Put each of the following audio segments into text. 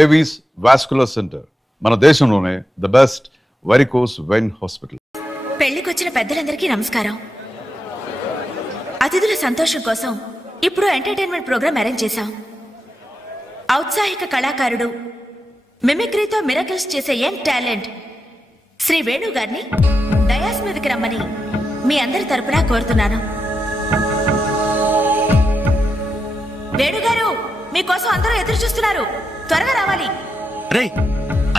Avis vascular centre, మన దేశంలోనే the best varicose vein hospital. పెళ్లికొచ్చిన పెద్దలందరికీ నమస్కారం. అతిథుల సంతోషం కోసం ఇప్పుడు ఎంటర్టైన్మెంట్ ప్రోగ్రాం అరేంజ్ చేశాం. ఔత్సాహిక కళాకారుడు, మిమిక్రీతో మిరకల్స్ చేసే యంగ్ టాలెంట్ శ్రీ వేణు గారిని డయాస్ మీదకి రమ్మని మీ అందరి తరపున కోరుతున్నాను. వేణుగారు, మీకోసం అందరూ ఎదురు చూస్తున్నారు, త్వరగా రావాలి. రే,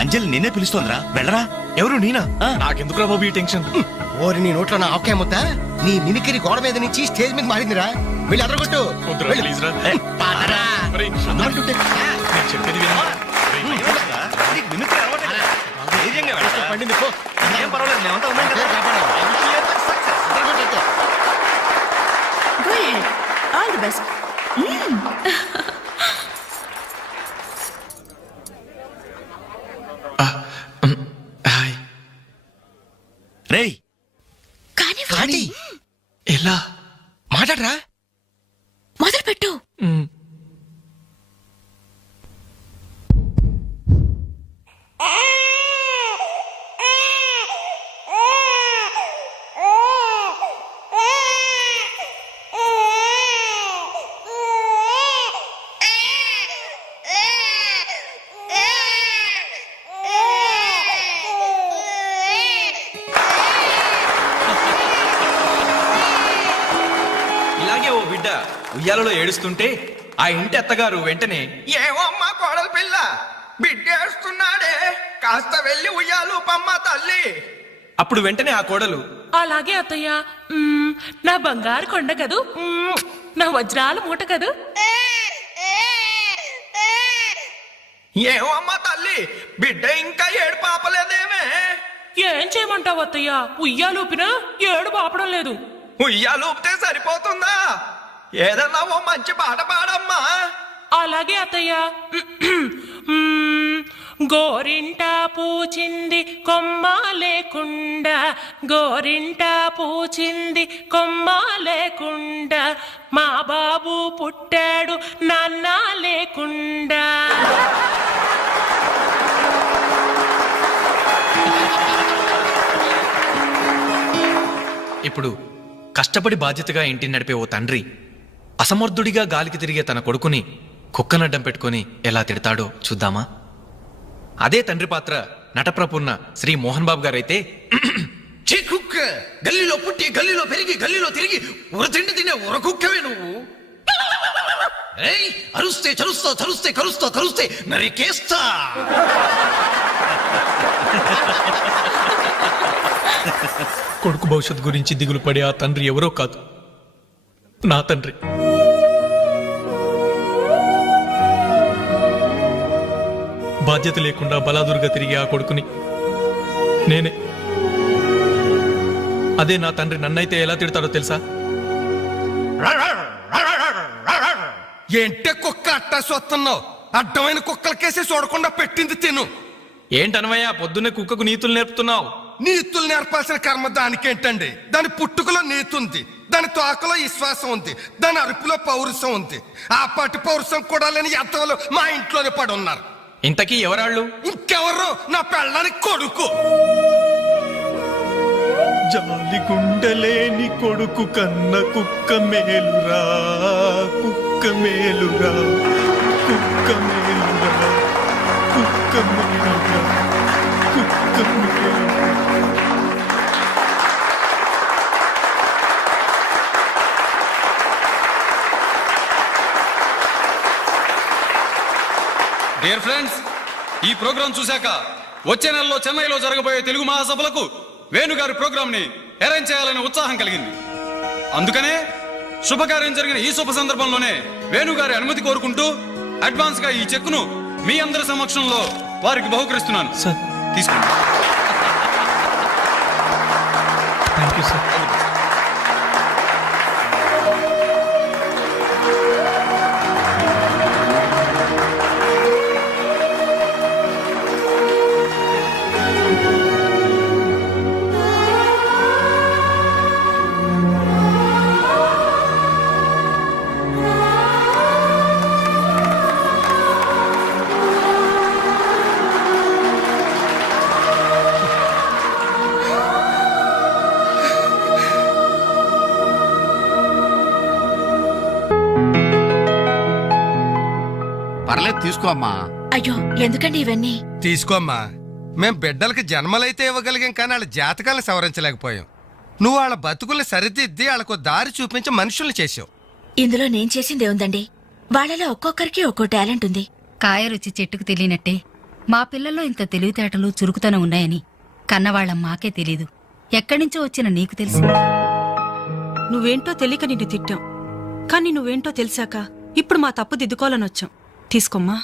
అంజలి నిన్నే పిలుస్తోందిరా, వెళ్ళరా. ఎవరు నేనా? నాకెందుకురా బాబు ఈ టెన్షన్? ఓరి నీ నోట్లో నా ఆవకాయ ముద్ద, నీ మిమిక్రీ గోడ మీద నుంచి స్టేజ్ మీద మారిందిరా. వెళ్ళి అదరగొట్టు. ప్లీజ్ రా. చెప్పేది వినా? పండింది పో. ఏం పర్వాలేదు, మేమంతా ఉన్నాం కదా. Go ahead. All the best. Hi. రేయ్, కానీ ఎలా మాట్లాడరా. మొదలు పెట్టు. ఇలాగే ఓ బిడ్డ ఉయ్యాలలో ఏడుస్తుంటే ఆ ఇంటి అత్తగారు వెంటనే, ఏమో అమ్మా కోడలు పిల్ల, బిడ్డేస్తున్నాడే, కాస్త వెళ్ళి ఉయ్యాలు పమ్మ తల్లి. అప్పుడు వెంటనే ఆ కోడలు, అలాగే అత్తయ్య, నా బంగారు కొండ కదూ, నా వజ్రాల మూట కదూ. ఏమో అమ్మా తల్లి, బిడ్డ ఇంకా ఏడు పాపలేదేమే. ఏం చేయమంటావు అత్తయ్య, ఉయ్యాలూపినా ఏడు పాపడం లేదు. ఉయ్యాలు ఊపితే సరిపోతుందా? ఏదన్నా ఓ మంచి పాట పాడమ్మా. అలాగే అత్తయ్య. గోరింట పూచింది కొమ్మ లేకుండా, గోరింట పూచింది కొమ్మ లేకుండా, మా బాబు పుట్టాడు నాన్న లేకుండా. ఇప్పుడు కష్టపడి బాధ్యతగా ఇంటిని నడిపే ఓ తండ్రి అసమర్థుడిగా గాలికి తిరిగే తన కొడుకుని కుక్కనడ్డం పెట్టుకుని ఎలా తిడతాడో చూద్దామా? అదే తండ్రి పాత్ర నటప్రపూర్ణ శ్రీ మోహన్ బాబు గారైతే, కుక్క గల్లీలో పుట్టి గల్లీలో పెరిగి గల్లీలో తిరిగి ఉరతిండి తినే ఉరకుక్కవే నువ్వు. ఏయ్, అరుస్తే చరుస్తా, చరుస్తే కరుస్తా, కరుస్తే నరికేస్తా. కొడుకు భవిష్యత్ గురించి దిగులు పడే ఆ తండ్రి ఎవరో కాదు, నా తండ్రి. బాధ్యత లేకుండా బలాదురుగా తిరిగే ఆ కొడుకుని నేనే. అదే నా తండ్రి నన్నైతే ఎలా తిడతాడో తెలుసా? ఏంటే కుక్క అట్టా సొస్తున్నావు? అడ్డమైన కుక్కలకేసి చూడకుండా పెట్టింది తిను. ఏంటనవయ్యా, పొద్దున్నే కుక్కకు నీతులు నేర్పుతున్నావు? నీతులు నేర్పాల్సిన కర్మ దానికేంటండి? దాని పుట్టుకలో నీతి ఉంది, దాని తోకలో విశ్వాసం ఉంది, దాని అరుపులో పౌరుషం ఉంది. ఆ పాటి పౌరుషం కూడా లేని ఎంతలో మా ఇంట్లోనే పడి ఉన్నారు. ఇంతకీ ఎవరాళ్ళు? ఇంకెవరు? నా పెళ్ళానికి కొడుకు. జాలి గుండెలేని కొడుకు కన్న కుక్క మేలురా, కుక్క మేలురా, కుక్క మేలురా, కుక్క మేలురా, కుక్క మేలురా. డియర్ ఫ్రెండ్స్, ఈ ప్రోగ్రాం చూశాక వచ్చే నెలలో చెన్నైలో జరగబోయే తెలుగు మహాసభలకు వేణుగారి ప్రోగ్రాం ని అరేంజ్ చేయాలనే ఉత్సాహం కలిగింది. అందుకనే శుభకార్యం జరిగిన ఈ శుభ సందర్భంలోనే వేణుగారి అనుమతి కోరుకుంటూ అడ్వాన్స్ గా ఈ చెక్కును మీ అందరి సమక్షంలో వారికి బహుకరిస్తున్నాను. సార్ తీసుకోండి. Thank you sir. పర్లేదు తీసుకో అమ్మా. అయ్యో ఎందుకండి ఇవన్నీ? తీసుకోమ్మా. మేం బిడ్డలకి జన్మలైతే ఇవ్వగలిగాం కానీ వాళ్ళ జాతకాలను సవరించలేకపోయాం. నువ్వు వాళ్ళ బతుకుల్ని సరిదిద్ది వాళ్ళకు దారి చూపించి మనుషుల్ని చేసావు. ఇందులో నేను చేసిందే ఉందండి. వాళ్ళలో ఒక్కొక్కరికి ఒక్కో టాలెంట్ ఉంది. కాయ రుచి చెట్టుకు తెలియనట్టే మా పిల్లల్లో ఇంత తెలివితేటలు చురుకుతనం ఉన్నాయని కన్నవాళ్ళం మాకే తెలీదు. ఎక్కడ్నుంచో వచ్చిన నీకు తెలిసి. నువ్వేంటో తెలియక నిన్ను తిట్టాం, కానీ నువ్వేంటో తెలిసాక ఇప్పుడు మా తప్పు దిద్దుకోవాలని వచ్చాం. తీసుకోమ్మా.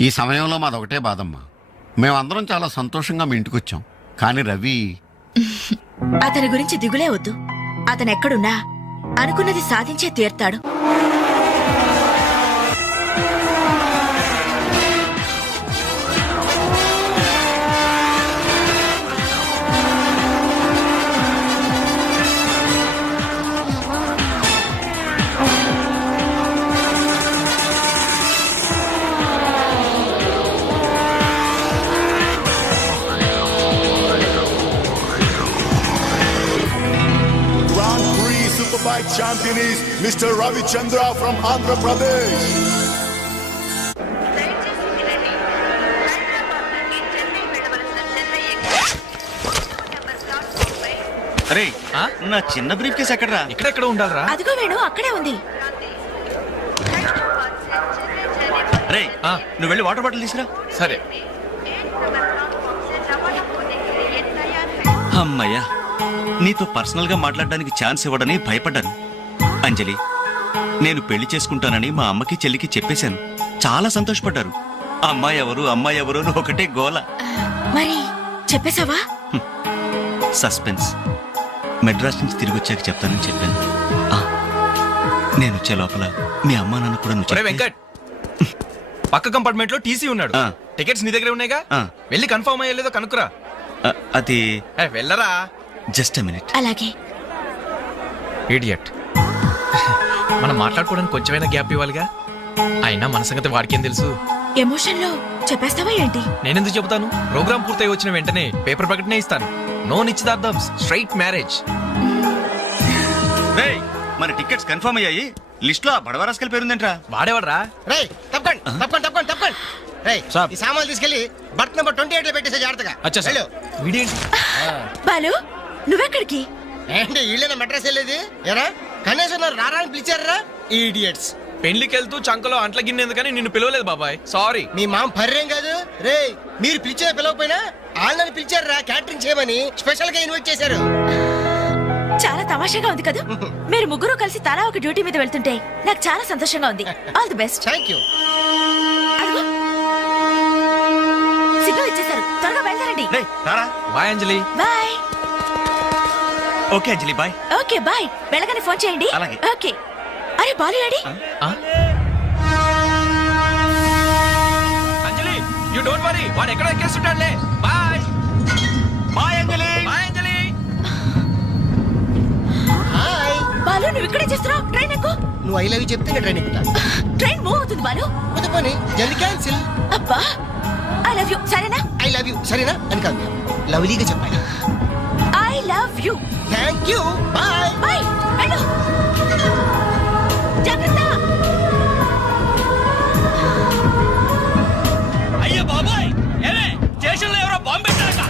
ఈ సమయంలో మాదొకటే బాధమ్మా. మేమందరం చాలా సంతోషంగా మీ ఇంటికొచ్చాం, కానీ రవి అతని గురించి దిగులే వద్దు. అతనెక్కడున్నా అనుకున్నది సాధించే తీర్తాడు. Superbike champion is Mr. Ravi Chandra from Andhra Pradesh. అరే నా చిన్న బ్రీఫ్ కేసు ఎక్కడరా? ఇక్కడెక్కడ ఉండాలరా? అదిగో వేణు అక్కడే ఉంది. రే నువ్వు వెళ్ళి వాటర్ బాటిల్ తీసుకురా. సరే. అమ్మయ్యా, నీతో పర్సనల్ గా మాట్లాడడానికి ఛాన్స్ ఇవ్వడని భయపడ్డాను. అంజలి, నేను పెళ్లి చేసుకుంటానని మా అమ్మకి చెల్లికి చెప్పేశాను. చాలా సంతోషపడ్డారు. అమ్మాయి ఎవరు అమ్మాయి ఎవరు అని ఒకటే గోల. మరి చెప్పేశావా? సస్పెన్స్. మెడ్రాస్ నుంచి తిరిగి వచ్చాక చెప్తానని చెప్పాను. ఆ, నేను వచ్చే లోపల మీ అమ్మా నాన్న కూడా నువ్వు ఒరే చెప్తే- వెంకట్, పక్క కంపార్ట్మెంట్ లో టీసీ ఉన్నాడు. ఆ. టికెట్స్ నీ దగ్గర ఉన్నాయిగా, ఆ. వెళ్ళి కన్ఫర్మ్ అయ్యలేదో కనుక్కురా. అది వెళ్ళరా. Just a minute. అలాగే. ఇడియట్. మనం మాట్లాడుకోవడానికి కొంచెమైనా గ్యాప్ ఇవ్వాలిగా. అయినా మన సంగతి వాడికేం తెలుసు? ఎమోషన్ లో చెప్పేస్తావా ఏంటి? నేనెందుకు చెబుతాను? ప్రోగ్రామ్ పూర్తయి వచ్చిన వెంటనే పేపర్ ప్రకటనే ఇస్తాను. నో నిశ్చితార్థం, స్ట్రైట్ మ్యారేజ్. రేయ్, మన టికెట్స్ కన్ఫర్మ్ అయ్యాయి. లిస్ట్ లో బడవరాస్కల్ పేరుందేంట్రా? వాడేవాడ్రా? రేయ్ తప్పకండి తప్పకండి తప్పకండి తప్పకండి. రేయ్ ఈ సామాన్లు తీసుకెళ్లి బర్త్ నెంబర్ 28 లో పెట్టేసే జాగ్రత్తగా. అచ్చా సార్. వెళ్ళు. వీడేంటి? బాలు నువ్వెక్కడికి? ఏంటి వీళ్ళైనా మెడ్రాస్ వెళ్ళేది? ఎరా కనీసం నన్ను రారా అని పిలిచారా? ఈడియట్స్. పెళ్లికి వెళ్తూ చంకలో అంట్ల గిన్నెందుకని నిన్ను పిలవలేదు బాబాయ్, సారీ. మీ మామ పర్రేం కాదు. రేయ్ మీరు పిలిచిన పిలవకపోయినా వాళ్ళని పిలిచారా క్యాటరింగ్ చేయమని స్పెషల్ గా ఇన్వైట్ చేశారు. చాలా తమాషాగా ఉంది కదా. మీరు ముగ్గురు కలిసి తలా ఒక డ్యూటీ మీద వెళ్తుంటే నాకు చాలా సంతోషంగా ఉంది. All the best. Thank you. Signal ఇచ్చేశారు, త్వరగా బయలుదేరండి. రేయ్ రారా. Bye Anjali. Bye. Okay Anjali, bye. Okay bye. వెళ్ళగానే ఫోన్ చేయండి. అలాగే. ఓకే. అరే బాలు ఏడి? అంజలి, యు డోంట్ వరీ, వాడు ఎక్కడ ఎక్కేస్తుంటాడులే. Bye bye Anjali. Bye Anjali. Hi. Balu నువ్వు ఇక్కడే చేస్తున్నావు? ట్రైన్ ఎక్కు. నువ్వు ఐ లవ్ యూ చెప్తే నేను ట్రైన్ ఎక్కుతా. ట్రైన్ మూవ్ అవుతుంది బాలు. కొత్త పని జల్ది క్యాన్సిల్. అబ్బా ఐ లవ్ యూ. సరేనా? ఐ లవ్ యూ సరేనా అని కాదు, లవ్లీగా చెప్పాలి. I love you. Thank you. Bye. Bye. వెళ్ళు. జాగ్రత్త. అయ్యో బాబాయ్, ఏమే స్టేషన్ లో ఎవరో బాంబు పెట్టారట.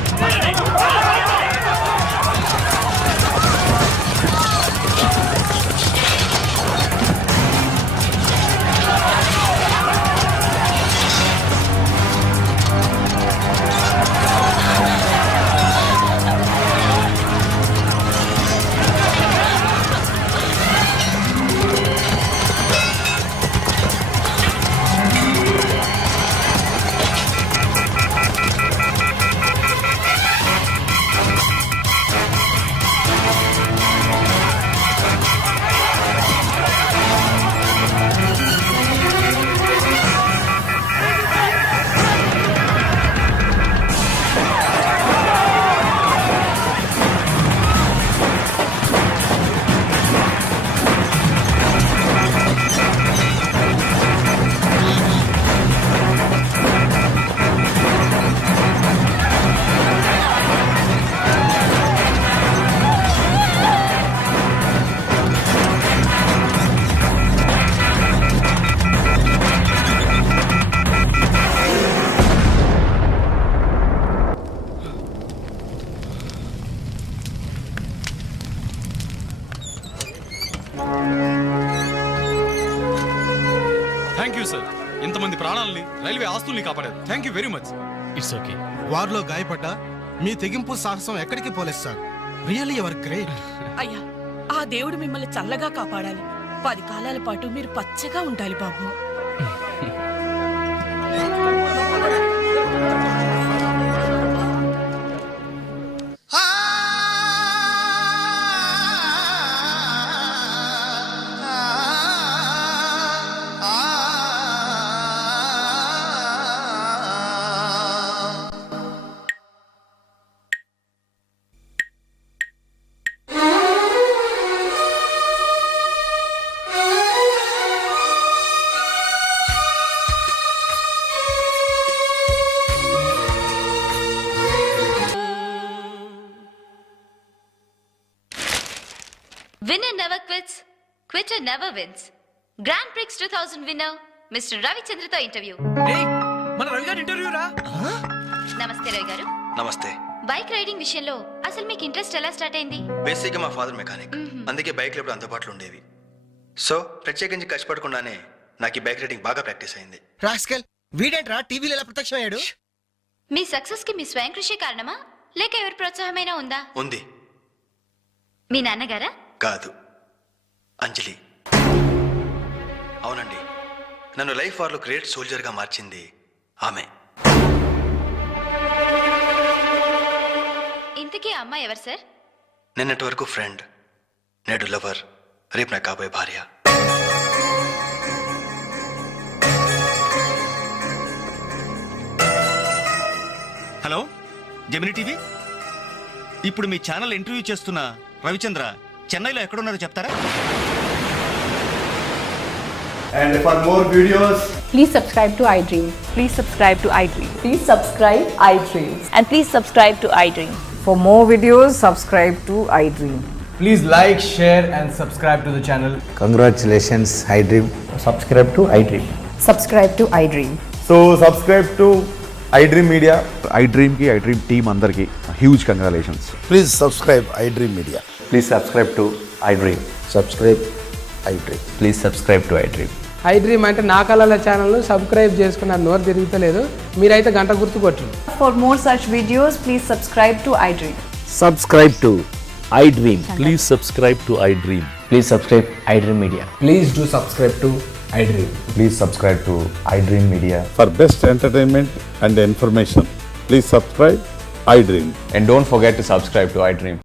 మమ్మల్ని రైల్వే ఆస్తుల్ని కాపాడారు. Thank you very much. It's okay. వారిలో గాయపడ్డ మీ తెగింపు సాహసం ఎక్కడికి పోలేదు సార్. Really ever great. అయ్యా ఆ దేవుడు మిమ్మల్ని చల్లగా కాపాడాలి. 10 కాలాల పాటు మీరు పచ్చగా ఉండాలి బాబు. Winner never quits, quitter never wins. Grand Prix 2000 winner, Mr. Ravichandra తో ఇంటర్వ్యూ. మన రవి గారి ఇంటర్వ్యూ రా. నమస్తే రవి గారు. నమస్తే. బైక్ రైడింగ్ విషయంలో అసలు మీకు ఇంట్రెస్ట్ ఎలా స్టార్ట్ అయింది? బేసిక్గా మా ఫాదర్ మెకానిక్, అందుకే బైక్లు ఎప్పుడు అందుబాటులో ఉండేవి. సో ప్రత్యేకించి కష్టపడకుండానే నాకు ఈ బైక్ రైడింగ్ బాగా ప్రాక్టీస్ అయింది. రాస్కల్ వీడేంట్రా టీవీలో ఎలా ప్రత్యక్షమయ్యాడు? మీ సక్సెస్ కి మీ స్వయం కృషి కారణమా లేక ఎవరి ప్రోత్సాహమైనా ఉందా? ఉంది. మీ నాన్నగారా? కాదు, అంజలి. అవునండి, నన్ను లైఫ్ వార్లో గ్రేట్ సోల్జర్గా మార్చింది ఆమె. ఇంతకీ ఆ అమ్మాయి ఎవరు సార్? నిన్నటి వరకు ఫ్రెండ్, నేడు లవర్, రేపు నా కాబోయే భార్య. హలో జెమిని టీవీ, ఇప్పుడు మీ ఛానల్ ఇంటర్వ్యూ చేస్తున్న రవిచంద్ర చెన్నైలో ఎక్కడున్నారో చెప్తారా? And for more videos, Please subscribe to iDream. Please subscribe to iDream. Please subscribe iDream. And please subscribe to iDream. For more videos, subscribe to iDream. Please like, share and subscribe to the channel. congratulations, iDream. Subscribe to iDream. Subscribe to iDream. So subscribe to iDream Media. iDream ki iDream team andarki huge congratulations. Please subscribe iDream Media. Please subscribe to iDream. Subscribe iDream. Please subscribe to iDream. iDream అంటే నా కళల channel subscribe చేసుకున్న నోరు తిరుగుతలేదు. మీరైతే గంట గుర్తు కొట్టండి. For more such videos, please subscribe to iDream. Subscribe to iDream. Please subscribe to iDream. Please subscribe iDream Media. Please do subscribe to iDream. Please subscribe to iDream Media. For best entertainment and information, please subscribe iDream. And don't forget to subscribe to iDream.